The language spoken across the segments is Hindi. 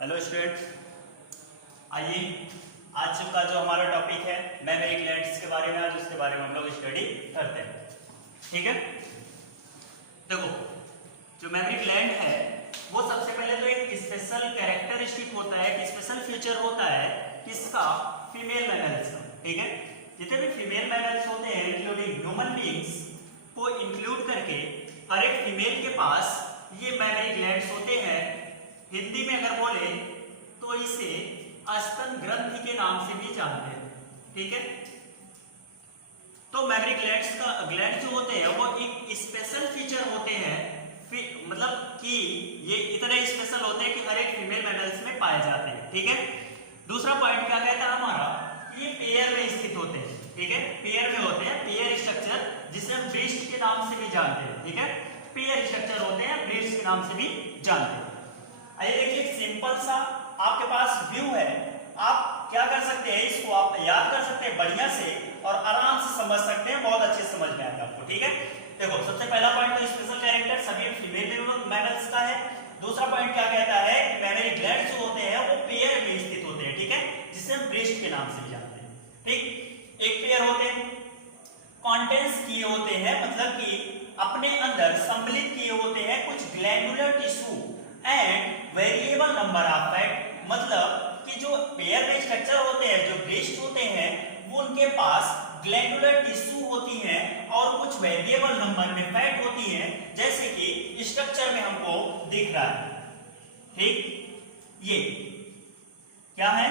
हेलो स्टूडेंट्स, आइए आज का जो हमारा टॉपिक है मेमोरी ग्लैंड्स के बारे में, आज उसके बारे में हम लोग स्टडी करते हैं। ठीक है, देखो जो मेमोरी ग्लैंड है वो सबसे पहले तो एक स्पेशल कैरेक्टरिस्टिक होता है, एक स्पेशल फीचर होता है किसका, फीमेल मैमल्स का। ठीक है, जितने भी फीमेल मैमल्स होते हैं इंक्लूडिंग ह्यूमन बीइंग्स को इंक्लूड करके हर एक फीमेल के पास ये मेमोरी ग्लैंड्स होते हैं। हिंदी में अगर बोले तो इसे स्तन ग्रंथि के नाम से भी जानते हैं। ठीक है, तो मेमोरी ग्लैंड्स जो होते हैं वो एक स्पेशल फीचर होते हैं, मतलब कि ये इतने स्पेशल होते हैं कि हर एक फीमेल मैमल्स में पाए जाते हैं। ठीक है, दूसरा पॉइंट क्या कहता है हमारा, ये पेयर में स्थित होते हैं। ठीक है, पेयर में होते हैं, पेयर स्ट्रक्चर जिसे हम ब्रीस्ट के नाम से भी जानते हैं। ठीक है, पेयर स्ट्रक्चर होते हैं, ब्रीस्ट के नाम से भी जानते हैं। आइए देखिए, सिंपल सा आपके पास व्यू है, आप क्या कर सकते हैं, इसको आप याद कर सकते हैं बढ़िया से और आराम से समझ सकते हैं, बहुत अच्छे समझ में आएगा आपको। ठीक है, देखो सबसे पहला पॉइंट तो स्पेशल कैरेक्टर सभी फीमेल मैमल्स का है। दूसरा पॉइंट क्या कहता है, मेमोरी ग्लैंड्स जो होते हैं वो पेयर में स्थित होते हैं। ठीक है, जिसे हम ब्रेस्ट के नाम से भी जानते हैं। ठीक, एक पेयर होते हैं, कंटेंट्स किए होते हैं, मतलब कि अपने अंदर सम्मिलित किए होते हैं कुछ glandular tissue and variable number of fat, मतलब कि जो पेयर में स्ट्रक्चर होते हैं, जो ब्रेस्ट होते हैं, वो उनके पास ग्लैंडुलर टिश्यू होती हैं और कुछ वेरिएबल नंबर में फैट होती हैं, जैसे कि स्ट्रक्चर में हमको दिख रहा है। ठीक, ये क्या है,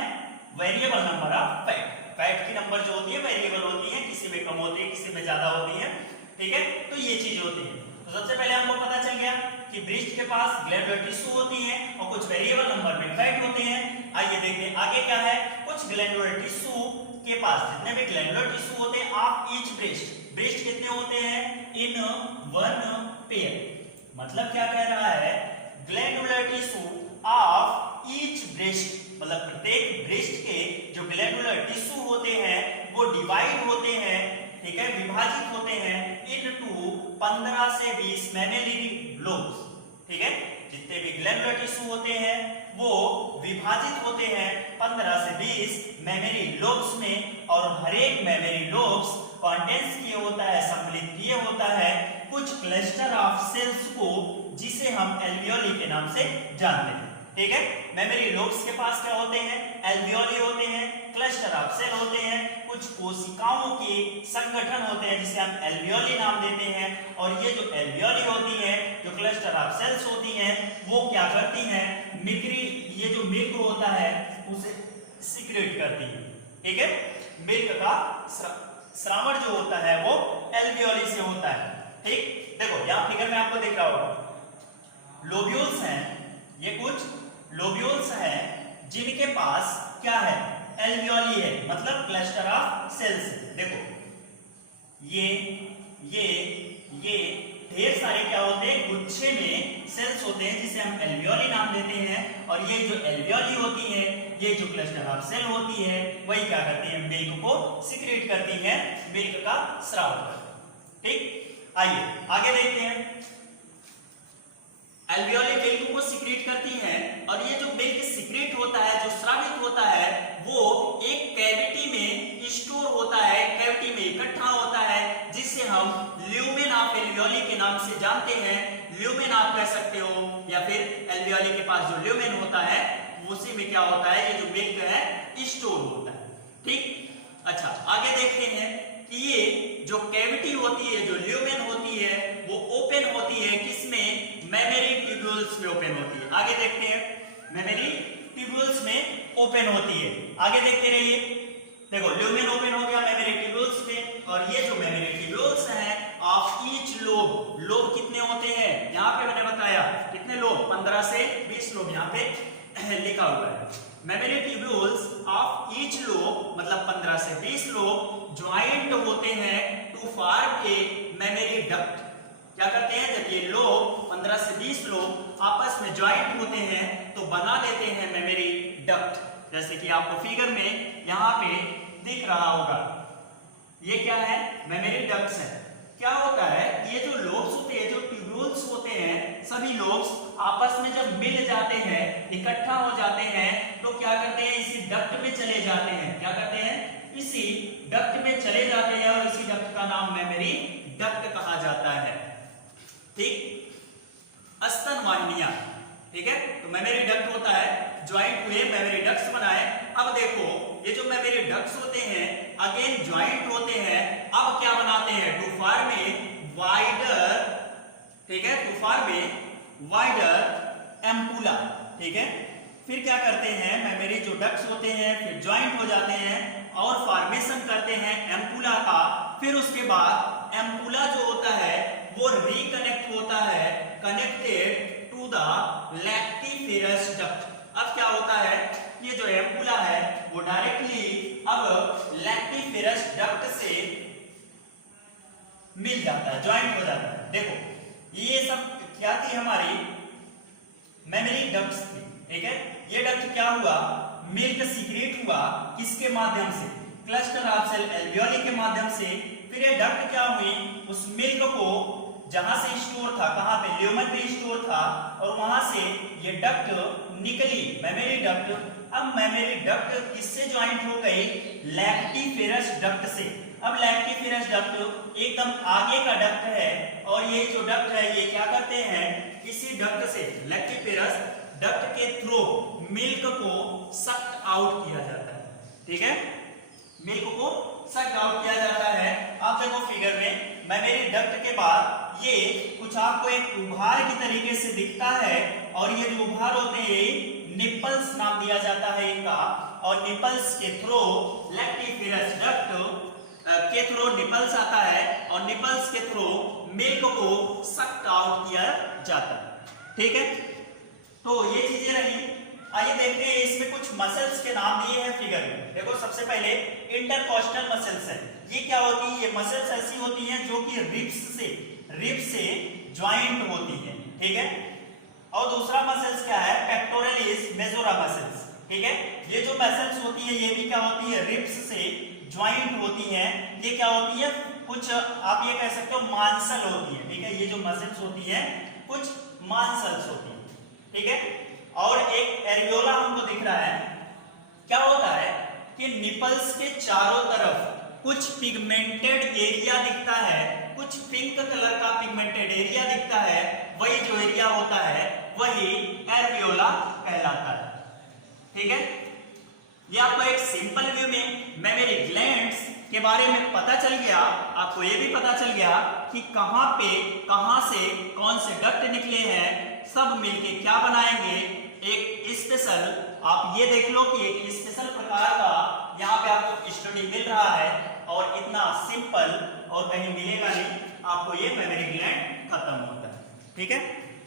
variable number of fat. Fat की नंबर जो होती है वेरिएबल होती है, किसी में कम होती है, किसी में ज्यादा होती है। ठीक है, तो ये चीज होती है। तो सबसे पहले हमको पता चल गया कि ब्रेस्ट के पास ग्लैंडुलर टिश्यू होती है और कुछ वेरिएबल नंबर में फैट होते हैं। आइए देखते हैं आगे क्या है, कुछ ग्लैंडुलर टिश्यू के पास जितने भी ग्लैंडुलर टिश्यू होते हैं ऑफ ईच ब्रेस्ट, ब्रेस्ट कितने होते हैं, इन वन पेयर। मतलब क्या कह रहा है, glandular tissue of each breast, मतलब प्रत्येक ब्रेस्ट के जो ग्लैंडुलर टिश्यू होते हैं वो डिवाइड होते हैं। ठीक है, विभाजित होते हैं इनटू 15 से 20 मैमेलरी लोब्स। ठीक है, जितने भी ग्लैंडुलर टिश्यू होते हैं वो विभाजित होते हैं 15 से 20 मेमोरी लोब्स में, और हर एक मेमोरी लोब्स कंडेंस किए होता है, सम्मिलित किए होता है कुछ क्लस्टर ऑफ सेल्स को, जिसे हम एल्वियोली के नाम से जानते हैं। ठीक है, मेमोरी लोब्स के पास क्या होते हैं, एल्वियोली होते हैं, क्लस्टर ऑफ सेल होते हैं, कुछ कोशिकाओं के संगठन होते हैं जिसे हम एल्वियोली नाम देते हैं। और ये जो एल्वियोली होती है, जो क्लस्टर ऑफ सेल्स होती हैं, वो क्या करती हैं, मिल्की, ये जो मिल्क होता है उसे सिक्रेट करती है। ठीक है, मिल्क का स्रावण जो होता है वो एल्वियोली से होता है। ठीक, देखो यहां फिगर में आपको दिख रहा होगा लोब्यूल्स हैं, ये कुछ लोब्यूल्स हैं जिनके पास क्या है, एल्वियोली है, मतलब क्लस्टर ऑफ सेल्स। देखो ये ढेर सारे क्या होते हैं, गुच्छे में सेल्स होते हैं जिसे हम एल्वियोली नाम देते हैं। और ये जो एल्वियोली होती है, ये जो क्लस्टर ऑफ सेल होती है, वही क्या करती है, मिल्क को सिक्रेट करती है, मिल्क का स्राव करती है। ठीक, आइए आगे देखते हैं। एल्वियोली मिल्क को सिक्रेट करती है, और ये जो मिल्क सिक्रेट होता है, जो स्रावित होता है, वो एक कैविटी में स्टोर होता है, कैविटी में इकट्ठा होता है, जिसे हम ल्यूमेन ऑफ एल्वियोली के नाम से जानते हैं। ल्यूमेन आप कह सकते हो, या फिर एल्वियोली के पास जो ल्यूमेन होता है उसी में क्या होता है, ये जो मिल्क है स्टोर होता है। ठीक, अच्छा आगे देखते हैं कि ये जो कैविटी होती है, जो ल्यूमेन होती है, वो ओपन होती है, किसमें, मेमोरी ट्यूब्यूल्स में ओपन होती है। आगे देखते हैं, मेमोरी ट्यूब्यूल्स में ओपन होती है। आगे देखते रहिए, देखो ल्यूमेन ओपन हो गया मेमोरी ट्यूब्यूल्स में, और ये जो मेमोरी ट्यूब्यूल्स हैं ऑफ ईच लोब, लोब कितने होते हैं, यहाँ पे मैंने बताया कितने लोब, 15 से 20 लोब यहाँ पे लिखा हुआ है। Mammary tubules of each lobe, मतलब 15 से 20 लोब ज्वाइंट होते हैं to form a mammary duct. क्या करते हैं, जब ये लोब 15 से 20 लोब आपस में ज्वाइंट होते हैं तो बना लेते हैं मेमोरी डक्ट, जैसे कि आपको फिगर में यहाँ पे दिख रहा होगा। ये क्या है, मेमोरी डक्ट्स है। क्या होता है, ये जो लोब्स होते हैं, जो ट्यूब्यूल्स होते हैं, सभी लोब्स आपस में जब मिल जाते हैं, इकट्ठा हो जाते हैं, तो क्या करते हैं, इसी डक्ट में चले जाते हैं। क्या करते हैं, इसी डक्ट में चले जाते हैं और इसी डक्ट का नाम मेमोरी डक्ट कहा जाता है। ठीक, स्तन वाहिनियां, ठीक है, तो मेमोरी डक्ट होता है, ज्वाइंट हुए मेमोरी डक्ट्स बनाए। अब देखो ये जो मेमोरी डक्ट्स होते हैं अगेन ज्वाइंट होते हैं, अब क्या बनाते हैं, टू फॉर्म ए वाइडर, ठीक है, to form a wider ampulla, ठीक है। फिर क्या करते हैं, मेमोरी जो डक्ट्स होते हैं फिर ज्वाइंट हो जाते हैं और फॉर्मेशन करते हैं एम्पुला का। फिर उसके बाद एम्पुला जो होता है वो रिकनेक्ट होता है, connected to the lactiferous duct. अब क्या होता है, ये जो एम्पुला है वो डायरेक्टली अब लैक्टिफेरस डक्ट से मिल जाता है, ज्वाइंट हो जाता है। देखो ये सब क्या थी, हमारी मेमोरी डक्ट्स थी, ठीक है। ये डक्ट क्या हुआ, मिल्क सीक्रेट हुआ, किसके माध्यम से, क्लस्टर ऑफ सेल एल्वियोली के माध्यम से। फिर ये डक्ट क्या हुई, उस मिल्क को जहां से स्टोर था, कहां पे, ल्यूमन में स्टोर था, और वहां से ये डक्ट निकली, मेमोरी डक्ट। अब मेमोरी डक्ट किससे ज्वाइंट हो गई, लैक्टिफेरस डक्ट से। अब लैक्टिफेरस डक्ट एकदम आगे का डक्ट है और ये जो डक्ट है ये क्या करते हैं, इसी डक्ट से, लैक्टिफेरस डक्ट के थ्रू मिल्क को सक्ट आउट किया जाता है, ठीक है, मिल्क को सक्ट आउट किया जाता है। आप देखो फिगर में मेमोरी डक्ट के बाद ये कुछ आपको एक उभार की तरीके से दिखता है और ये जो उभार होते हैं निपल्स नाम दिया जाता है इनका, और निपल्स के थ्रू लैक्टिफेरस डक्ट के थ्रू निपल्स आता है और निपल्स के थ्रू मिल्क को सक्ट आउट किया जाता है, ठीक है। तो ये चीजें रही। आइए देखते हैं इसमें कुछ मसल्स के नाम दिए हैं फिगर में। देखो सबसे पहले इंटरकोस्टल मसल्स है। ये क्या होती है, ये मसल्स ऐसी होती हैं जो कि रिब्स से ज्वाइंट होती है, ठीक है। और दूसरा मसल्स क्या है, पेक्टोरलिस मेजोरा मसल्स, ठीक है। ये जो मसल्स होती है ये भी क्या होती है, रिब्स से ज्वाइंट होती है। ये क्या होती है, कुछ आप ये कह सकते हो मांसल होती है, ठीक है। ये जो मसल्स होती है कुछ मांसल्स होती है, ठीक है। और एक एरियोला हमको दिख रहा है। क्या होता है कि निपल्स के चारों तरफ कुछ पिगमेंटेड एरिया दिखता है, कुछ पिंक कलर का पिगमेंटेड एरिया दिखता है, वही जो एरिया होता है वही एरियोला कहलाता है, ठीक है। ये आपको एक सिंपल व्यू में मेमोरी ग्लैंड्स के बारे में पता चल गया। आपको ये भी पता चल गया कि कहां पे, कहां से कौन से डक्ट निकले हैं, सब मिलके क्या बनाएंगे, एक स्पेशल, आप ये देख लो कि एक स्पेशल प्रकार का यहाँ पे आपको स्टडी मिल रहा है और इतना सिंपल और कहीं मिलेगा नहीं। आपको ये मेमोरी ग्लैंड खत्म होता है, ठीक है।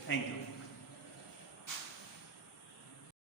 Thank you.